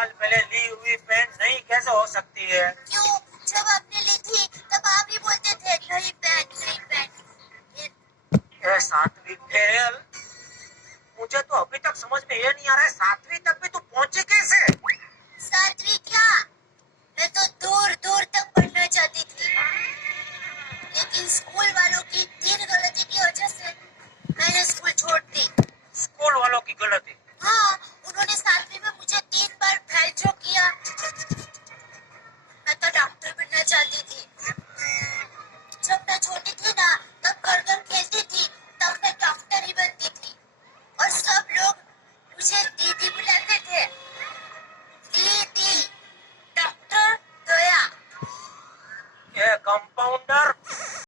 साल पहले ली हुई पेन नहीं कैसे हो सकती है? क्यों? जब आपने ली थी तब आप ही बोलते थे नई पेन नई पेन। ये सातवीं फेल। मुझे तो अभी तक समझ में ये नहीं आ रहा है, सातवीं तक भी तू पहुंची कैसे? सातवीं क्या, मैं तो दूर दूर तक पढ़ना चाहती थी, लेकिन स्कूल वालों की 3 गलती की वजह से मैंने स्कूल छोड़ दी। स्कूल वालों की गलती? हाँ, उन्होंने 7वीं में मुझे 3 बार फेल जो किया। मैं तो डॉक्टर बनना चाहती थी। जब मैं छोटी थी ना, तब घर घर खेलती थी, तब मैं डॉक्टर ही बनती थी और सब लोग मुझे दीदी बुलाते थे। दीदी, डॉक्टर गया। ये कंपाउंडर